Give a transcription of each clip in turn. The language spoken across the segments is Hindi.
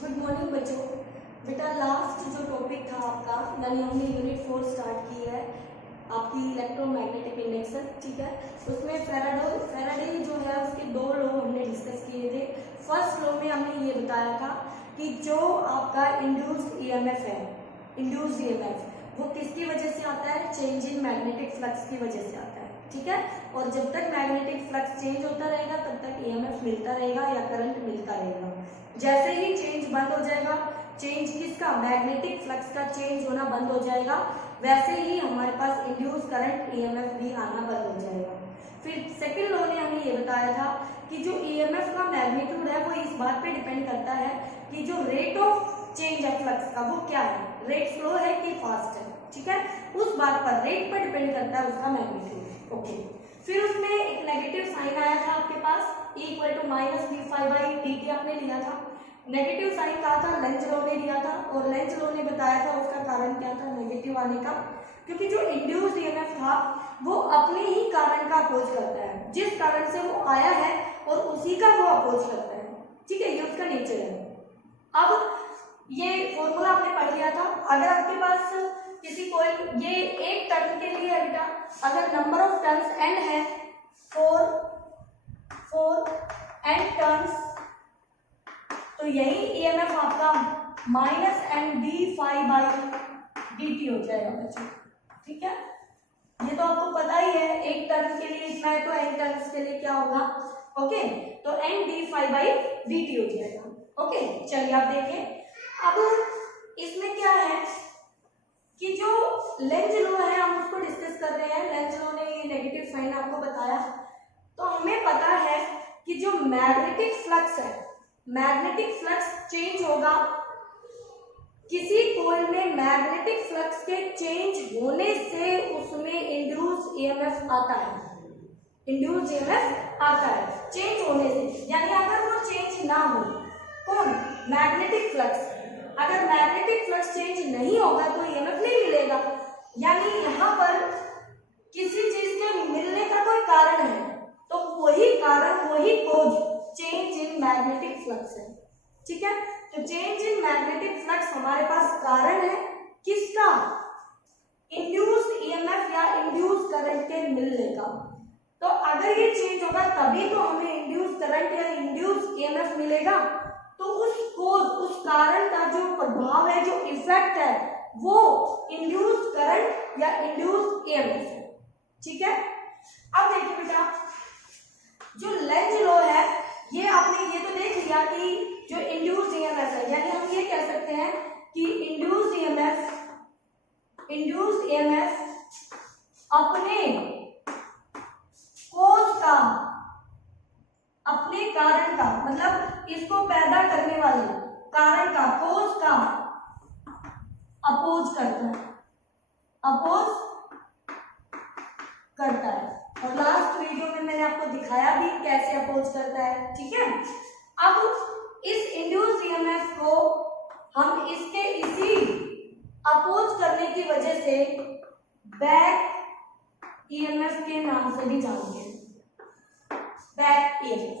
गुड मॉर्निंग बच्चों। बेटा लास्ट जो टॉपिक था आपका, यानी हमने यूनिट 4 स्टार्ट की है आपकी इलेक्ट्रोमैग्नेटिक इंडक्शन, ठीक है। उसमें फैराडे जो है उसके दो लॉ हमने डिस्कस किए थे। फर्स्ट लॉ में हमने ये बताया था कि जो आपका इंड्यूस्ड ईएमएफ है, इंड्यूस्ड ईएमएफ वो किसकी वजह से आता है? चेंज इन मैग्नेटिक फ्लक्स की वजह से आता है, ठीक है। और जब तक मैग्नेटिक फ्लक्स चेंज होता रहेगा तब तक ईएमएफ मिलता रहेगा या करंट मिलता रहेगा। जैसे ही चेंज बंद हो जाएगा, चेंज किसका? मैग्नेटिक फ्लक्स का चेंज होना बंद हो जाएगा, वैसे ही हमारे पास इंड्यूस करंट ईएमएफ भी आना बंद हो जाएगा। फिर सेकंड लॉ ने हमें ये बताया था कि जो ईएमएफ का मैग्नीट्यूड है वो इस बात पे डिपेंड करता है कि जो रेट ऑफ चेंज है फ्लक्स का वो क्या है, रेट स्लो है कि फास्ट है, ठीक है। उस बात पर, रेट पर डिपेंड करता है उसका मैग्नीट्यूड। ओके, फिर उसमें एक नेगेटिव साइन आया था आपके पास, इक्वल टू -d∅dt आपने लिया था। नेगेटिव साइन कहा था, लेंज लॉ ने दिया था, और लेंज लॉ ने बताया था उसका कारण क्या था नेगेटिव आने का, क्योंकि जो इंड्यूस्ड ईएमएफ था वो अपने ही कारण का अपोज करता है, जिस कारण से वो आया है और उसी का वो अपोज करता है, ठीक है। ये उसका नेचर है। अब ये फॉर्मूला आपने पढ़ लिया था। अगर आपके पास किसी कोई, ये एक टर्न के लिए है बेटा, अगर नंबर ऑफ टर्न्स n है, 4 n टर्न्स, तो यही ईएमएफ आपका -Md∅dt हो जाएगा बच्चों, ठीक है। ये तो आपको पता ही है, एक टर्न के लिए इतना है तो n टर्न्स के लिए क्या होगा, ओके। तो Md∅dt हो जाएगा, ओके। चलिए आप देखें, अब इसमें क्या है कि जो लेंज लॉ है हम उसको डिस्कस कर रहे हैं। लेंज लॉ ने ये नेगेटिव साइन आपको बताया, तो हमें पता है कि जो मैग्नेटिक फ्लक्स है, मैग्नेटिक फ्लक्स चेंज होगा, किसी कॉइल में मैग्नेटिक फ्लक्स के चेंज होने से उसमें इंड्यूस्ड ईएमएफ आता है, इंड्यूस्ड ईएमएफ आता है चेंज होने से। यानी अगर वो चेंज ना हो, कौन? Magnetic flux. अगर मैग्नेटिक फ्लक्स चेंज नहीं होगा तो ईएमएफ नहीं मिलेगा। यानी यहाँ पर किसी चीज के मिलने का कोई कारण है, तो वही कारण, वही कोज चेंज इन मैग्नेटिक फ्लक्स है, ठीक है। तो चेंज इन मैग्नेटिक फ्लक्स हमारे पास कारण है किसका? इंड्यूस्ड ईएमएफ या इंड्यूस्ड करंट के मिलने का। तो अगर ये चेंज होगा तभी तो हमें इंड्यूस्ड करंट या इंड्यूस्ड ईएमएफ मिलेगा। तो उस कोज, उस कारण का जो प्रभाव है, जो इफेक्ट है, वो इंड्यूस्ड करंट या इंड्यूस्ड ईएमएफ है, ठीक है। अब देखिए बेटा, जो लेंज लॉ है, ये आपने ये तो देख लिया कि जो इंड्यूस्ड ईएमएफ है, यानी हम ये कह सकते हैं कि इंड्यूस्ड ईएमएफ अपने कोज का, अपने कारण का, मतलब इसको पैदा करने वाले कारण का, कोज का अपोज करता है, अपोज करता है। और लास्ट वीडियो में मैंने आपको दिखाया भी कैसे अपोज करता है, ठीक है। अब इस इंड्यूस्ड ईएमएफ को हम इसके इसी अपोज करने की वजह से बैक ईएमएफ के नाम से भी जानते हैं, बैक ईएमएफ,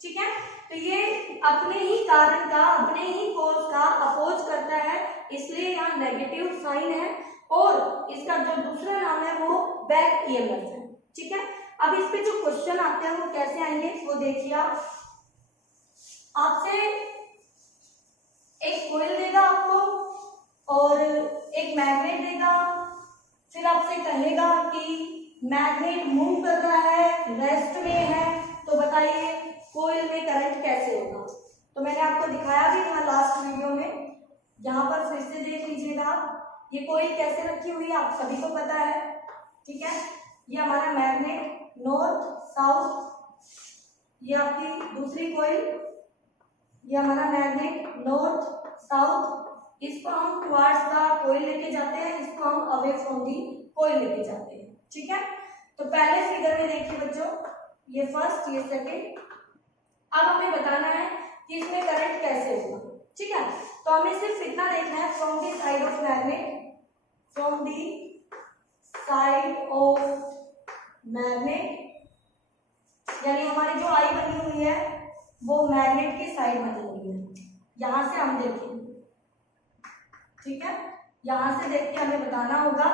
ठीक है। तो ये अपने ही कारण का, अपने ही कोज का अपोज करता है, इसलिए यहाँ नेगेटिव साइन है, और इसका जो दूसरा नाम है वो बैक ईएमएफ है, ठीक है। अब इस पे जो क्वेश्चन आते हैं वो कैसे आएंगे वो देखिए आप। आपसे एक कॉइल देगा आपको और एक मैग्नेट देगा, फिर आपसे कहेगा कि मैग्नेट मूव कर रहा है, रेस्ट में है, तो बताइए कॉइल में करंट कैसे होगा। तो मैंने आपको दिखाया भी था लास्ट वीडियो में, यहाँ पर फिर से देख लीजिएगा आप। ये कॉइल कैसे रखी हुई है आप सभी को पता है, ठीक है। ये हमारा मैग्नेट नॉर्थ साउथ, ये आपकी दूसरी कॉइल, ये हमारा मैग्नेट नॉर्थ साउथ। इसको हम टुवर्ड्स द कॉइल लेके जाते हैं, इसको हम अवे फ्रॉम दी कॉइल लेके जाते हैं, ठीक है। तो पहले फिगर में देखिए बच्चों, ये फर्स्ट, ये सेकेंड। अब हमें बताना है कि इसमें करंट कैसे होगा, ठीक है। तो हमें सिर्फ इतना देखना है, from the side of magnet, from the side of magnet, यानी हमारी जो आई बनी हुई है वो मैग्नेट की साइड बनी हुई है, यहां से हम देखेंगे, ठीक है, यहां से देख के हमें बताना होगा।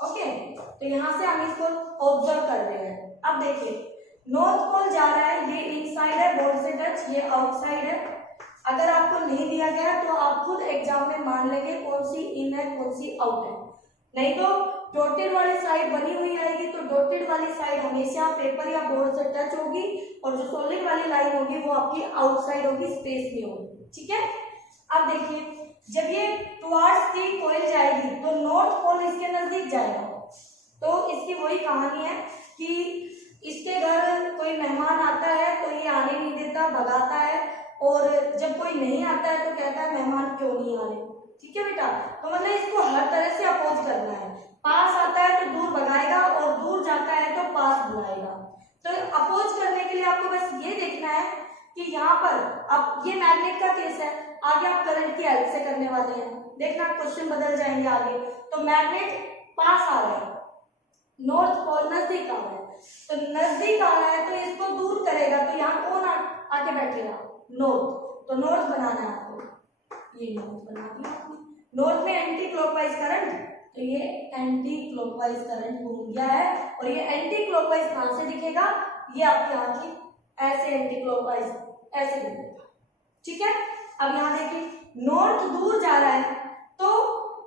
ओके, तो यहां से हम इसको ऑब्जर्व कर रहे हैं। अब देखिए नॉर्थ पोल जा रहा है, ये इनसाइड है बोर्ड से टच, ये आउटसाइड है। अगर आपको नहीं दिया गया तो आप खुद एग्जाम में मान लेंगे कौन सी इन है कौन सी आउट है। नहीं तो डॉटेड वाली साइड बनी हुई आएगी, तो डॉटेड वाली साइड हमेशा पेपर या बोर्ड से टच होगी, और जो सॉलिड वाली लाइन होगी वो आपकी आउटसाइड होगी, स्पेस में होगी, ठीक है। अब देखिए जब ये टुवार्ड्स की कॉइल जाएगी तो नॉर्थ पोल इसके नजदीक जाएगा। तो इसकी वही कहानी है कि इसके घर कोई मेहमान आता है तो ये आने नहीं देता, भगाता है, और जब कोई नहीं आता है तो कहता है मेहमान क्यों नहीं आ रहे, ठीक है बेटा। तो मतलब इसको हर तरह से अपोज करना है, पास आता है तो दूर भगाएगा और दूर जाता है तो पास बुलाएगा। तो अपोज करने के लिए आपको बस ये देखना है कि यहाँ पर अब ये मैग्नेट का केस है, आगे आप करंट की हेल्प से करने वाले हैं। देखना क्वेश्चन बदल जाएंगे आगे। तो मैग्नेट पास आ रहा है, नॉर्थ पोल नजदीक आ रहा है, तो नजदीक आ रहा है तो इसको दूर करेगा, तो यहाँ कौन आके बैठेगा, नॉर्थ। तो नॉर्थ बनाना है आपको, ये नॉर्थ बना दिया आपने। नॉर्थ में एंटी क्लॉकवाइज करंट, तो ये एंटी क्लॉकवाइज करंट घूम गया है, और ये एंटी क्लॉकवाइज कहां से दिखेगा, ये आपके यहाँ की ऐसे एंटी क्लॉकवाइज ऐसे दिखेगा, ठीक है। अब यहाँ देखिए नॉर्थ दूर जा रहा है तो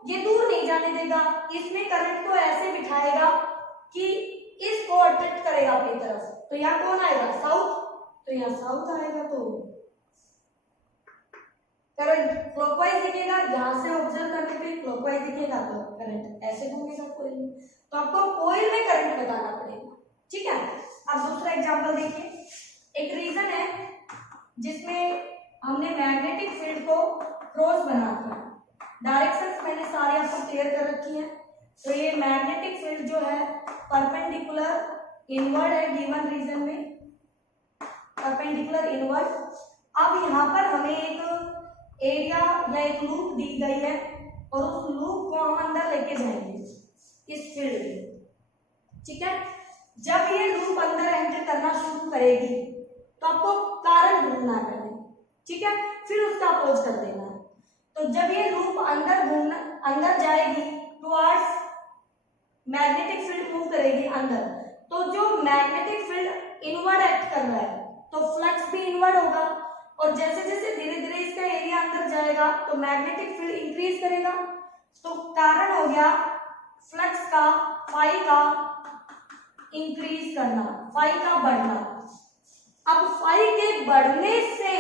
ये दूर नहीं जाने देगा, इसमें करंट को ऐसे बिठाएगा कि इसको अट्रैक्ट करेगा अपनी तरफ। तो यहाँ कौन आएगा, साउथ, तो यहाँ साउथ आएगा, तो करंट क्लॉकवाइज दिखेगा। यहां से ऑब्जर्व करने पे क्लॉकवाइज दिखेगा तो करंट ऐसे घूमेगा कोइल में। तो आपको कोइल में करंट बताना पड़ेगा, ठीक है। अब दूसरा एग्जांपल देखिए, एक रीजन है जिसमें हमने मैग्नेटिक फील्ड को क्रॉस बना दिया, डायरेक्शंस मैंने सारे आपको क्लियर कर रखी है। तो ये मैग्नेटिक फील्ड जो है परपेंडिकुलर इनवर्ड है गिवन रीजन में, परपेंडिकुलर इनवर्ड। अब यहाँ पर हमें एक एरिया या एक लूप दी गई है, और उस लूप को हम अंदर लेके जाएंगे इस फील्ड में, ठीक है। जब ये लूप अंदर एंटर करना शुरू करेगी तो आपको कारण ढूंढना है पहले, ठीक है, फिर उसका अपोज कर देना है। तो जब ये लूप अंदर जाएगी टुवर्ड्स मैग्नेटिक फील्ड मूव करेगी अंदर, तो जो मैग्नेटिक फील्ड इनवर्ड एक्ट कर रहा है तो फ्लक्स भी इनवर्ड होगा, और जैसे जैसे धीरे धीरे इसका एरिया अंदर जाएगा तो मैग्नेटिक फील्ड इंक्रीज करेगा। तो कारण हो गया फ्लक्स का, फाई का इंक्रीज करना, फाई का बढ़ना। अब फाई के बढ़ने से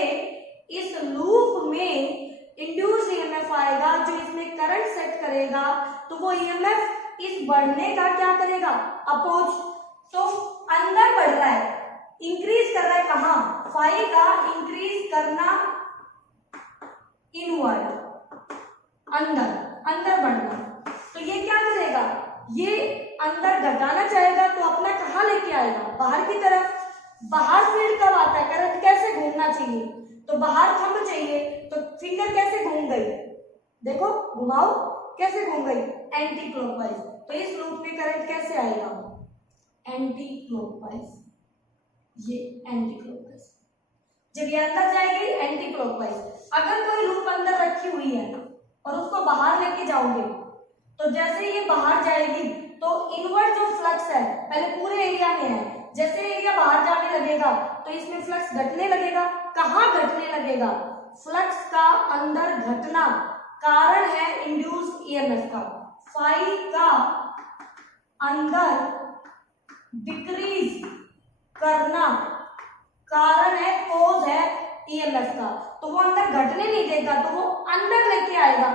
इस लूप में इंड्यूस ईएमएफ आएगा जो इसमें करंट सेट करेगा, तो वो ईएमएफ इस बढ़ने का क्या करेगा, अपोज। तो अंदर बढ़ रहा है, इंक्रीज कर रहा है कहां, फाई का इंक्रीज करना इनवर्ड, अंदर बढ़ना। तो ये क्या करेगा, ये अंदर घटाना चाहेगा तो अपना कहां लेके आएगा, बाहर की तरफ। बाहर फील्ड कब आता है, करंट कैसे घूमना चाहिए, तो बाहर थंब चाहिए, तो फिंगर कैसे घूम गई, देखो घुमाओ कैसे घूम गई, एंटी क्लॉकवाइज। तो इस लूप में करंट कैसे आएगा, एंटी क्लॉकवाइज, ये एंटी क्लॉकवाइज। जब ये अंदर जाएगी एंटी क्लॉकवाइज। अगर कोई लूप अंदर रखी हुई है और उसको बाहर लेके जाओगे तो जैसे ये बाहर जाएगी तो इनवर्ड जो फ्लक्स है पहले पूरे एरिया में है, जैसे एरिया बाहर जाने लगेगा तो इसमें फ्लक्स घटने लगेगा। कहां घटने लगेगा, फ्लक्स का अंदर घटना, कारण है इंड्यूस्ड ईएमएफ का, फाई का अंदर डिक्रीज करना, कारण है कोज है ईएमएफ का। तो वो अंदर घटने नहीं देगा, तो वो अंदर लेके आएगा।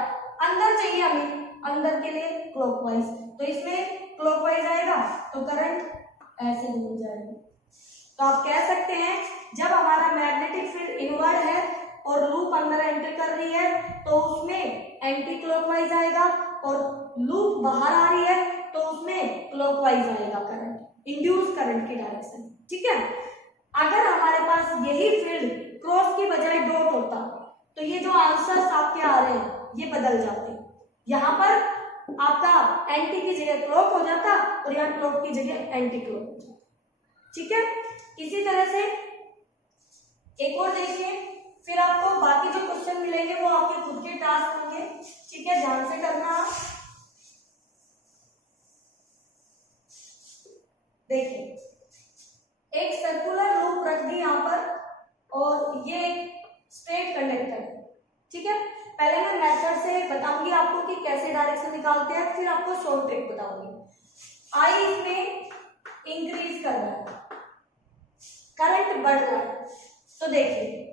अंदर चाहिए हमें, अंदर के लिए क्लॉकवाइज, तो इसमें क्लॉकवाइज आएगा तो करंट ऐसे घूम जाएगा। तो आप कह सकते हैं जब हमारा मैग्नेटिक फील्ड इनवर्ड है और लूप अंदर एंटर कर रही है तो उसमें एंटी क्लॉकवाइज आएगा, और लूप बाहर आ रही है तो उसमें क्लॉकवाइज आएगा करंट, इंड्यूस करंट की डायरेक्शन, ठीक है। अगर हमारे पास यही फील्ड क्रॉस की बजाय डॉट होता तो ये जो आंसर्स आपके आ रहे हैं ये बदल जाते। यहाँ पर आपका एंटी की जगह क्लॉक हो जाता और यहाँ क्लॉक की जगह एंटी क्लॉक हो जाता, ठीक है। इसी तरह से एक और देखिए, फिर आपको बाकी जो क्वेश्चन मिलेंगे वो आपके खुद के टास्क होंगे, ठीक है, ध्यान से करना। देखिए, एक सर्कुलर लूप रख दी यहाँ पर और ये स्ट्रेट कंडक्टर है, ठीक है। पहले मैं मेथड से बताऊंगी आपको कि कैसे डायरेक्शन निकालते हैं, फिर आपको शॉर्ट ट्रिक बताऊंगी। आई इसमें इंक्रीज कर रहा है, करंट बढ़ रहा है, तो देखिए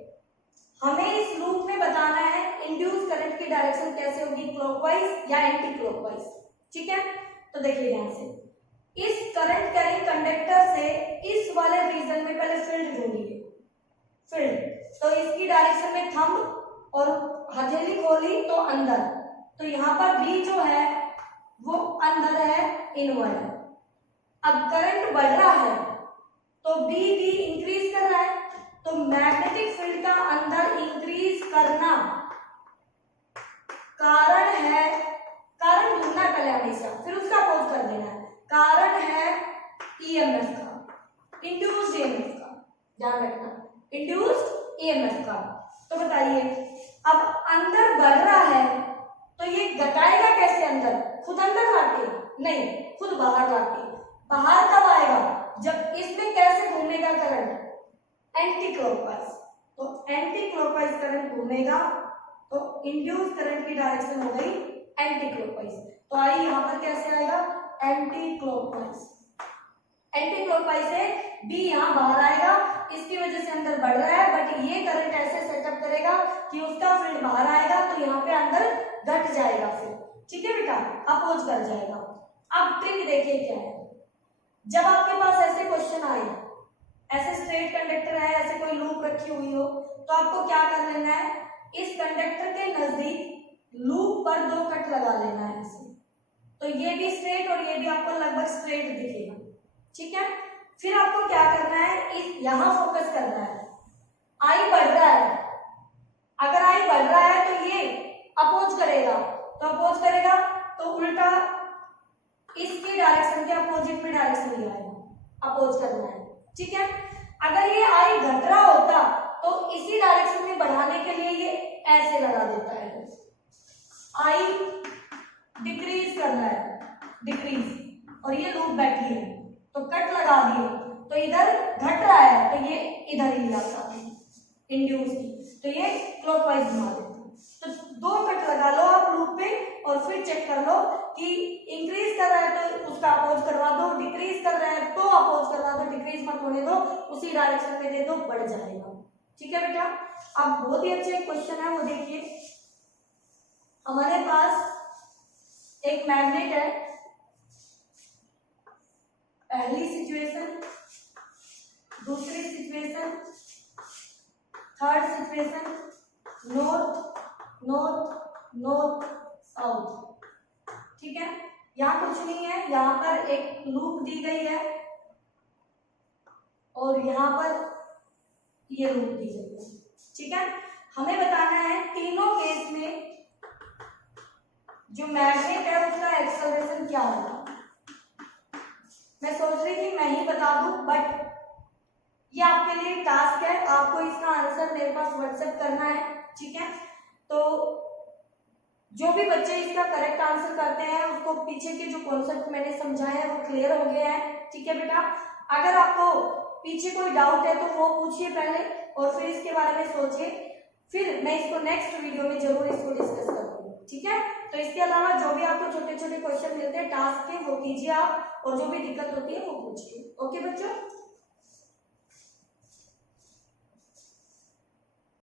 हमें इस लूप में बताना है इंड्यूस करंट की डायरेक्शन कैसे होगी, क्लॉकवाइज या एंटी क्लॉकवाइज, ठीक है। तो देखिए ध्यान से, इस करंट कैरिंग कंडक्टर से इस वाले रीजन में पहले फील्ड ढूंढिए, फील्ड, तो इसकी डायरेक्शन में थंब और हथेली खोली तो अंदर, तो यहाँ पर बी जो है वो अंदर है, इनवर्ड। अब करंट बढ़ रहा है तो बी इंक्रीज कर रहा है, तो मैग्नेटिक फील्ड का अंदर इंक्रीज करना कारण है, कारण ढूंढना पहले हमेशा, फिर उसका अपोज कर देना है, कारण है ईएमएफ का, इंड्यूस्ड ईएमएफ का, ध्यान रखना, इंड्यूस्ड ईएमएफ का। तो बताइए, अब अंदर बढ़ रहा है तो ये घटाएगा कैसे अंदर, खुद अंदर लाके नहीं, खुद बाहर लाके। बाहर कब आएगा, जब इसमें कैसे घूमेगा करंट, एंटी क्लॉकवाइज, तो एंटी क्लॉकवाइज करंट घूमेगा तो इंड्यूस करंट की डायरेक्शन हो गई एंटी क्लॉकवाइज। तो आई यहाँ पर कैसे आएगा, एंटी क्लॉकवाइज, एंटी क्लॉकवाइज से बी यहाँ बाहर आएगा, इसकी वजह से अंदर बढ़ रहा है, बट ये करंट ऐसे सेटअप करेगा कि उसका फील्ड बाहर आएगा तो यहाँ पे अंदर घट जाएगा फिर, ठीक है बेटा, अपोज कर जाएगा। अब ट्रिक देखिए क्या है, जब आपके पास ऐसे क्वेश्चन आए, ऐसे स्ट्रेट कंडक्टर है, ऐसे कोई लूप रखी हुई हो, तो आपको क्या कर लेना है, इस कंडक्टर के नजदीक लूप पर 2 कट लगा लेना है ऐसे, तो ये भी स्ट्रेट और ये भी आपको लगभग स्ट्रेट दिखेगा, ठीक है। फिर आपको क्या करना है, इस यहां फोकस करना है, आई बढ़ रहा है, अगर आई बढ़ रहा है तो ये अपोज करेगा, तो अपोज करेगा तो उल्टा इसकी डायरेक्शन के अपोजिट में डायरेक्शन ले आएगा, अपोज करना है, ठीक है। अगर ये आई घट रहा होता तो इसी डायरेक्शन में बढ़ाने के लिए ये ऐसे लगा देता है, आई डिक्रीज करना है, डिक्रीज, और ये लूप बैठी है तो कट लगा दिए, तो इधर घट रहा है तो ये इधर ही लाता है इंड्यूस की, तो ये क्लॉकवाइज घुमा देता है। तो 2 कट लगा लो आप लूप पे और फिर चेक कर लो कि इंक्रीज कर रहा है तो उसका अपोज करवा दो, डिक्रीज कर रहा है तो अपोज करवा दो, डिक्रीज मत होने दो, उसी डायरेक्शन में दे दो, बढ़ जाएगा, ठीक है बेटा। अब बहुत ही अच्छे क्वेश्चन है वो देखिए, हमारे पास एक मैग्नेट है, पहली सिचुएशन, दूसरी situation, third situation, north north north south, ठीक है। यहाँ कुछ नहीं है, यहाँ पर एक लूप दी गई है और यहाँ पर ये लूप दी गई है, ठीक है। हमें बताना है तीनों केस में जो मैग्नेट है उसका एक्सेलरेशन क्या होगा। मैं सोच रही थी मैं ही बता दूं, बट ये आपके लिए टास्क है, आपको इसका आंसर मेरे पास व्हाट्सएप करना है, ठीक है। तो जो भी बच्चे इसका करेक्ट आंसर करते हैं उसको पीछे के जो कॉन्सेप्ट मैंने समझाए हैं वो क्लियर हो गए हैं, ठीक है बेटा। अगर आपको पीछे कोई डाउट है तो वो पूछिए पहले और फिर इसके बारे में सोचिए, फिर मैं इसको नेक्स्ट वीडियो में जरूर इसको डिस्कस करूंगी, ठीक है। तो इसके अलावा जो भी आपको छोटे छोटे क्वेश्चन मिलते हैं टास्क के वो कीजिए आप, और जो भी दिक्कत होती है वो पूछिए, ओके।